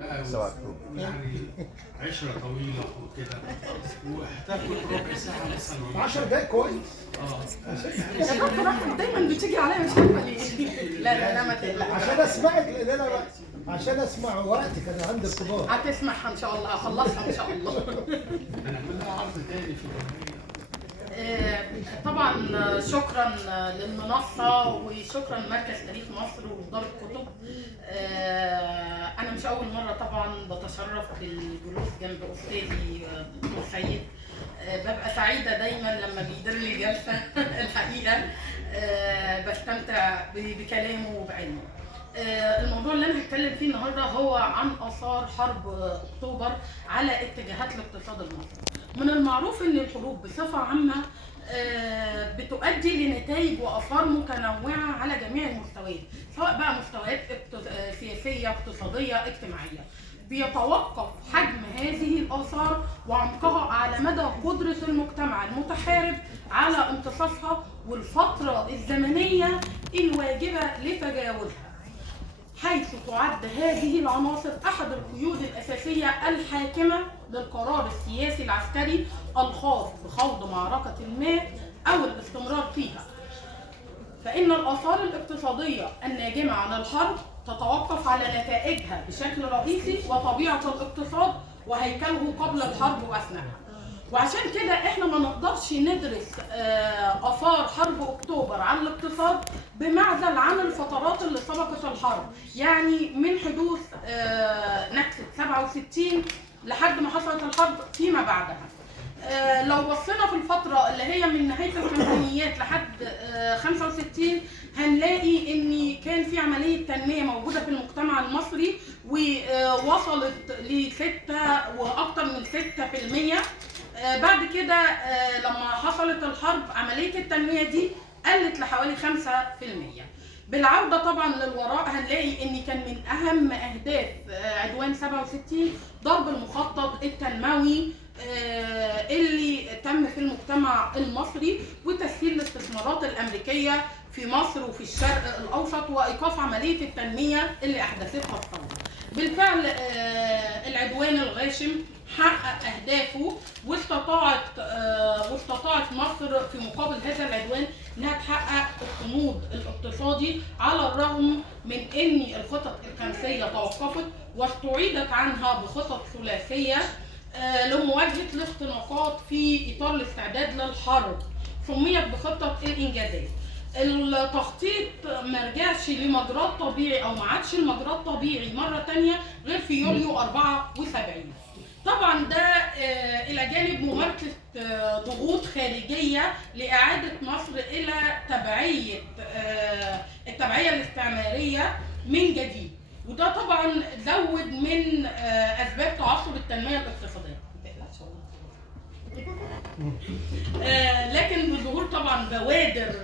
يعني عشرة طويلة وكده وهتاخد ربع ساعة مثلا 10 دقايق كويس. يا دكتور احمد دايما بتيجي عليا مش عارفه ليه. لا ما تقلقش عشان اسمعك، لان انا عشان اسمع وقتك انا عندي ارتباط. هتسمعها ان شاء الله، هخلصها ان شاء الله. هنعمل لها عرض تاني في الجمهورية. طبعا شكرا للمنصه وشكرا لمركز تاريخ مصر ودار الكتب. انا مش اول مره طبعا بتشرف بالجلوس جنب استاذي دكتور سيد. ببقى سعيده دايما لما بيدير لي جلسه. الحقيقه بستمتع بكلامه وبعلمه. الموضوع اللي انا هتكلم فيه النهارده هو عن اثار حرب اكتوبر على اتجاهات الاقتصاد المصري. من المعروف ان الحروب بصفه عامه بتؤدي لنتائج واثار متنوعه على جميع المستويات، سواء بقى مستويات سياسيه، اقتصاديه، اجتماعيه. بيتوقف حجم هذه الاثار وعمقها على مدى قدره المجتمع المتحارب على امتصاصها والفتره الزمنيه الواجبه لتجاوزها، حيث تعد هذه العناصر أحد القيود الأساسية الحاكمة للقرار السياسي العسكري الخاص بخوض معركة ما أو الاستمرار فيها. فإن الآثار الاقتصادية الناجمة عن الحرب تتوقف على نتائجها بشكل رئيسي وطبيعة الاقتصاد وهيكله قبل الحرب وأثناءها. وعشان كده احنا ما نقدرش ندرس اثار حرب اكتوبر على الاقتصاد بمعزل عن الفترات اللي سبقت الحرب، يعني من حدوث نكسة 67 لحد ما حصلت الحرب فيما بعدها. لو بصينا في الفترة اللي هي من نهاية الخمسينيات لحد 65 هنلاقي ان كان في عملية تنمية موجودة في المجتمع المصري ووصلت لستة واكتر من 6%. بعد كده لما حصلت الحرب عملية التنمية دي قلت لحوالي 5%. بالعودة طبعا للوراء هنلاقي ان كان من اهم اهداف عدوان 67 ضرب المخطط التنموي اللي تم في المجتمع المصري وتسهيل الاستثمارات الامريكية في مصر وفي الشرق الاوسط وايقاف عملية التنمية اللي احدثتها الثورة. بالفعل العدوان الغاشم حقق اهدافه واستطاعت مصر في مقابل هذا العدوان انها تحقق الصمود الاقتصادي على الرغم من ان الخطط الخمسيه توقفت واستعيدت عنها بخطط ثلاثيه لمواجهه الاختناقات في اطار الاستعداد للحرب، سميت بخطه الانجازات. التخطيط ما رجعش لمجراه طبيعي او ما عادش المجراه الطبيعي مره ثانيه غير في يوليو 74. طبعا ده الى جانب ممارسه ضغوط خارجيه لاعاده مصر الى التبعيه الاستعماريه من جديد، وده طبعا زود من اسباب تعثر التنميه الاقتصاديه. لكن بظهور طبعا بوادر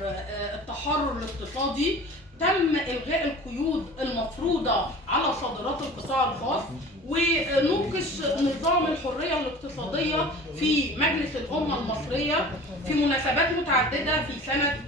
التحرر الاقتصادي تم إلغاء القيود المفروضة على صادرات القطاع الخاص ونوقش نظام الحرية الاقتصادية في مجلس الأمة المصرية في مناسبات متعددة في سنة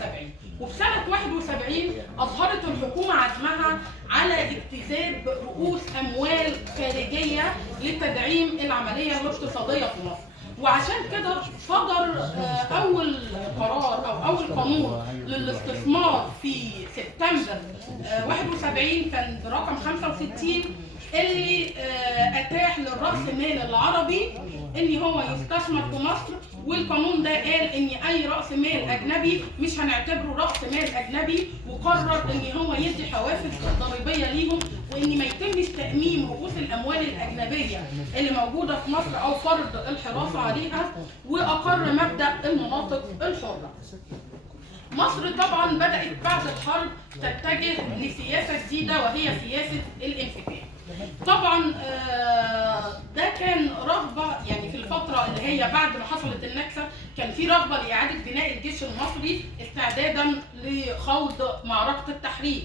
70. وفي سنة 71 أظهرت الحكومة عزمها على اكتساب رؤوس أموال خارجية لتدعيم العملية الاقتصادية في مصر. وعشان كده صدر اول قرار او اول قانون للاستثمار في سبتمبر 71 كان برقم 65 اللي اتاح للراس مال العربي ان هو يستثمر في مصر. والقانون ده قال ان اي راس مال اجنبي مش هنعتبره راس مال اجنبي، وقرر ان هو يدي حوافز ضريبيه ليهم وان ما يتمش تامين رؤوس الاموال الاجنبيه اللي موجوده في مصر او فرض الحراسه عليها، واقر مبدا المناطق الحره. مصر طبعا بدات بعد الحرب تتجه لسياسه جديده وهي سياسه الانفتاح. طبعا ده كان رغبه، يعني في الفتره اللي هي بعد ما حصلت النكسه كان في رغبه لاعاده بناء الجيش المصري استعدادا لخوض معركه التحرير،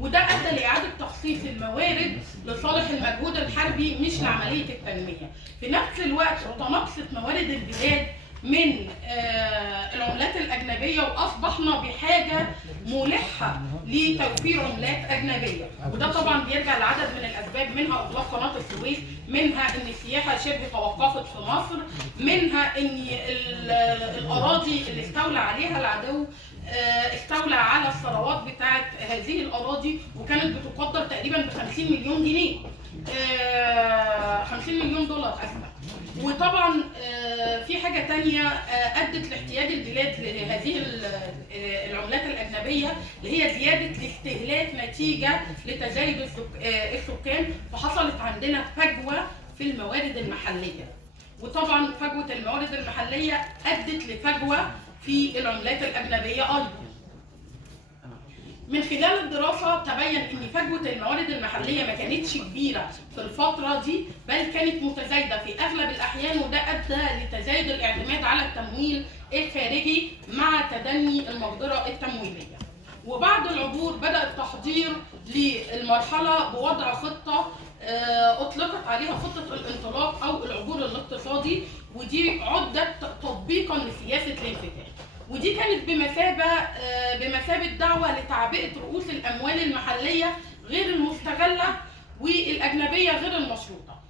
وده ادى لاعاده تخصيص الموارد لصالح المجهود الحربي مش لعمليه التنميه. في نفس الوقت تناقصت موارد البلاد من العملات الأجنبية، وأصبحنا بحاجة ملحة لتوفير عملات أجنبية. وده طبعا بيرجع لعدد من الأسباب، منها إغلاق قناة السويس، منها إن السياحة شبه توقفت في مصر، منها إن الأراضي اللي استولى عليها العدو استولى على الثروات بتاعت هذه الأراضي، وكانت بتقدر تقريبا ب 50 مليون جنيه، 50 مليون دولار أسفل. وطبعا في حاجة تانية أدت لاحتياج البلاد لهذه العملات الأجنبية، اللي هي زيادة الاستهلاك نتيجة لتزايد السكان، فحصلت عندنا فجوة في الموارد المحلية. وطبعا فجوة الموارد المحلية أدت لفجوة في العملات الأجنبية أيضا. من خلال الدراسة تبين ان فجوة الموارد المحلية ما كانتش كبيرة في الفترة دي، بل كانت متزايدة في اغلب الاحيان، وده ادى لتزايد الاعتماد على التمويل الخارجي مع تدني المقدرة التمويلية. وبعد العبور بدأ التحضير للمرحلة بوضع خطة اطلقت عليها خطة الانطلاق او العبور الاقتصادي، ودي عدت تطبيقا لسياسة الانفتاح. ودي كانت بمثابة دعوة لتعبئة رؤوس الأموال المحلية غير المستغلة والأجنبية غير المشروطة،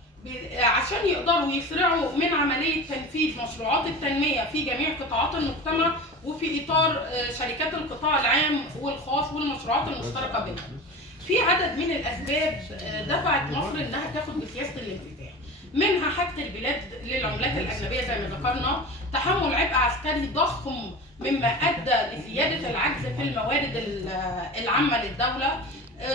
عشان يقدروا يسرعوا من عملية تنفيذ مشروعات التنمية في جميع قطاعات المجتمع، وفي إطار شركات القطاع العام والخاص والمشروعات المشتركة بينهم. في عدد من الأسباب دفعت مصر إنها تاخد بسياسة الانفتاح، منها حاجة البلاد للعملات الأجنبية زي ما ذكرنا، تحمل عبء عسكري ضخم مما أدى لزيادة العجز في الموارد العامة للدولة،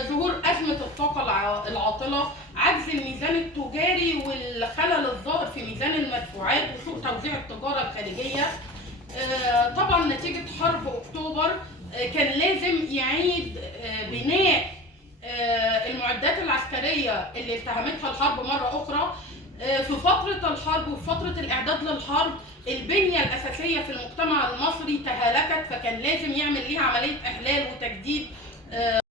ظهور أزمة الطاقة العاطلة، عجز الميزان التجاري والخلل الظاهر في ميزان المدفوعات، وسوء توزيع التجارة الخارجية. طبعا نتيجة حرب أكتوبر كان لازم يعيد بناء المعدات العسكرية اللي اتهمتها الحرب مرة أخرى. في فترة الحرب وفي فترة الإعداد للحرب البنية الأساسية في المجتمع المصري تهالكت، فكان لازم يعمل ليها عملية إحلال وتجديد